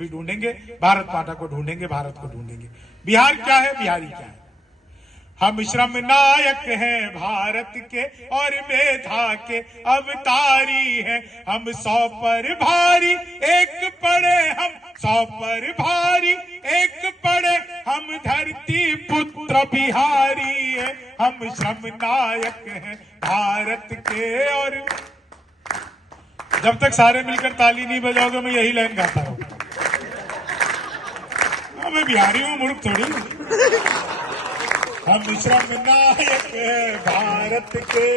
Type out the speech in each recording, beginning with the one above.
भी ढूंढेंगे, भारत माता को ढूंढेंगे, भारत को ढूंढेंगे। बिहार क्या है, बिहारी क्या है? हम श्रम नायक हैं भारत के और मेधा के अवतारी हैं। हम 100 पर भारी एक पड़े, हम 100 पर भारी एक पड़े, हम धरती पुत्र बिहारी हैं। हम श्रम नायक हैं भारत के। और जब तक सारे मिलकर ताली नहीं बजाओगे मैं यही लाइन गाता रहूंगा। मैं बिहारी हूं, मूर्ख थोड़ी। हम श्रम नायक हैं भारत के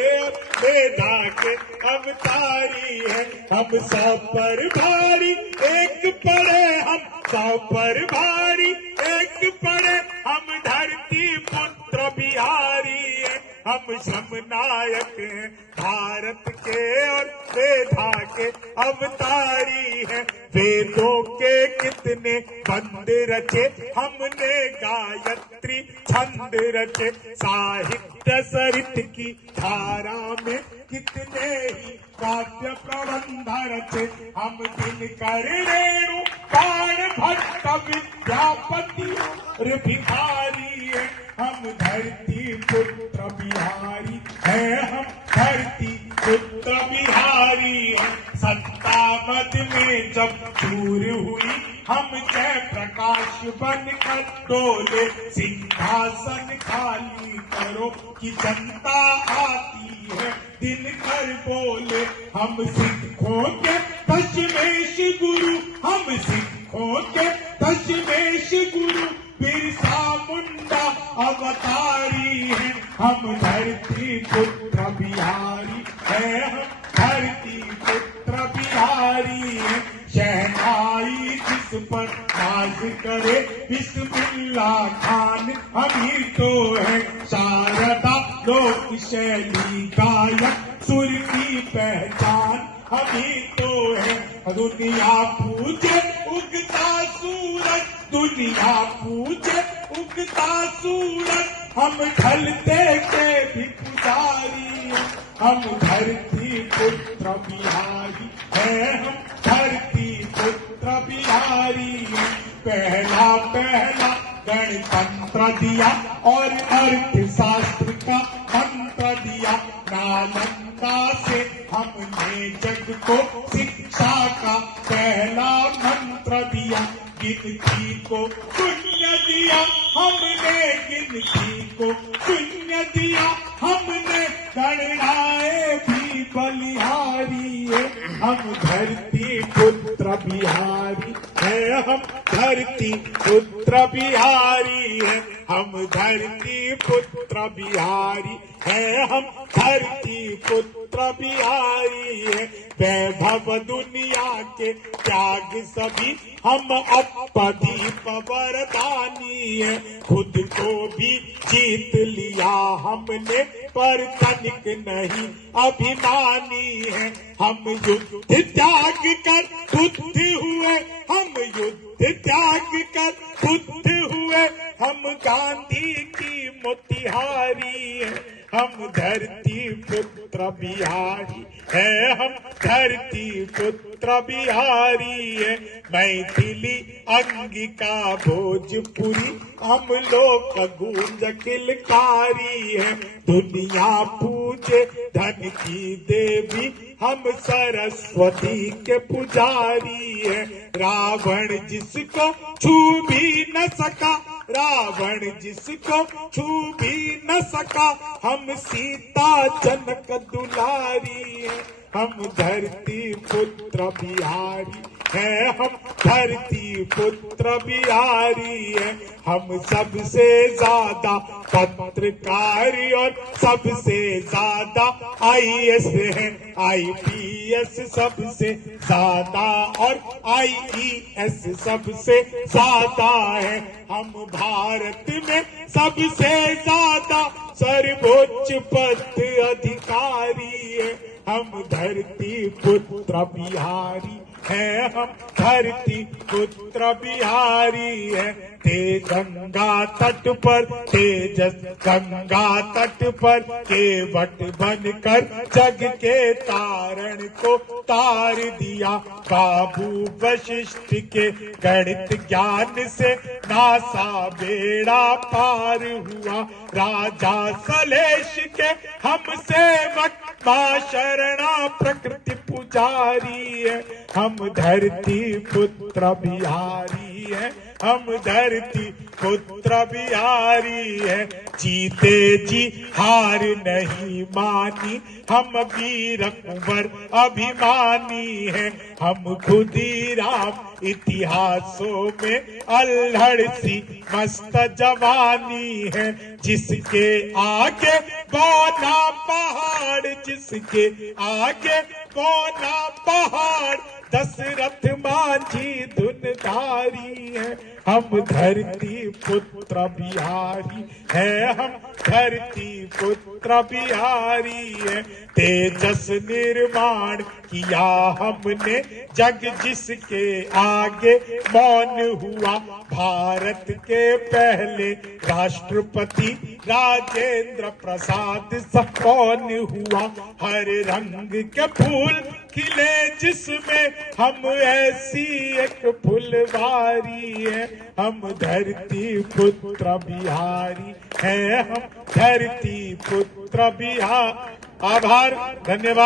मेधा के अवतारी हैं। हम 100 पर भारी एक पड़े, हम 100 पर भारी एक पड़े, हम धरती पुत्र बिहारी हैं। हम श्रम नायक हैं भारत के और मेधा के अवतारी हैं। वेदों के कितने बंद रचे, हमने गायत्री छंद रचे। साहित्य सरित की धारा में कितने ही काव्य प्रबंध रचे। हम दिनकर रेणु बाण भट्ट विद्यापति और भिखारी हैं। हम धरती पुत्र बिहारी हैं, हम धरती पुत्र बिहारी हैं। सत्ता मद में जब चूर हुई, हम जय प्रकाश बनकर डोले। सिंहासन खाली करो कि जनता आती है, दिनकर बोले। हम सिखों के दशमेश गुरु, हम सिखों के दशमेश गुरु, बिरसा मुंडा अवतारी हैं। हम धरती पुत्र बिहारी हैं, हम धरती पुत्र बिहारी हैं। शहनाई जिस पर नाज करे बिस्मिल्लाह खान, हम ही तो है शारदा लोक शैली गायक, सुर की पहचान हम ही तो है। दुनिया पूजे उगता सूरज, दुनिया पूजे उगता सूरज, हम ढलते के भी पुजारी हैं। हम धरती पुत्र बिहारी हैं, हम धरती पुत्र बिहारी हैं। पहला पहला गणतंत्र दिया और अर्थशास्त्र का मंत्र दिया। नालंदा से हमने जग को शिक्षा का पहला मंत्र दिया। गिनती को शून्य दिया हमने, गिनती को शून्य दिया हमने। गणनाएं भी बलिहारी है, हम धरती पुत्र बिहारी है, हम धरती पुत्र बिहारी है। हम धरती पुत्र बिहारी है, हम धरती पुत्र बिहारी है। वैभव दुनिया के त्याग सभी, हम अपदीप वरदानी है। खुद को भी जीत लिया हमने, पर तनिक नहीं अभिमानी है। हम युद्ध त्याग कर बुद्ध हुए, हम युद्ध त्याग कर बुद्ध हुए। हम गांधी की मोतिहारी है, हम धरती पुत्र बिहारी है, हम धरती पुत्र बिहारी है। मैथिली अंगिका भोजपुरी, हम लोग गूंज किलकारी है। दुनिया पूजे धन की देवी, हम सरस्वती के पुजारी है। रावण जिसको छू भी न सका, रावण जिसको छू भी न सका, हम सीता जनक दुलारी है। हम धरती पुत्र बिहारी है, हम धरती पुत्र बिहारी है। हम सबसे ज्यादा पत्रकारी और सबसे ज्यादा IAS हैं, IPS सबसे ज्यादा और IES सबसे ज्यादा है। हम भारत में सबसे ज्यादा सर्वोच्च पद अधिकारी है। हम धरती पुत्र बिहारी हैं हम धरती पुत्र बिहारी है। ते गंगा तट पर तेजस गंगा तट पर केवट बनकर जग के तारण को तार दिया। बाबू वशिष्ठ के गणित ज्ञान से नासा बेड़ा पार हुआ। राजा सलेश के हम सेवक मां शरणा प्रकृति पुजारी है। हम धरती पुत्र बिहारी है। हम धरती पुत्र बिहारी है। जीते जी हार नहीं मानी हम वीर कुंवर अभिमानी है। हम खुदी राम इतिहासों में अल्हड़ सी मस्त जवानी है। जिसके आगे बौना पहाड़ जिसके आगे बौना पहाड़ दशरथ मांझी धुनधारी है। हम धरती पुत्र बिहारी है। हम धरती पुत्र बिहारी है। तेजस निर्माण किया हमने जग जिसके आगे मौन हुआ। भारत के पहले राष्ट्रपति राजेंद्र प्रसाद कौन हुआ। हर रंग के फूल खिले जिसमें हम ऐसी एक फुलवारी है। हम धरती पुत्र बिहारी है। हम धरती पुत्र बिहार। आभार, धन्यवाद।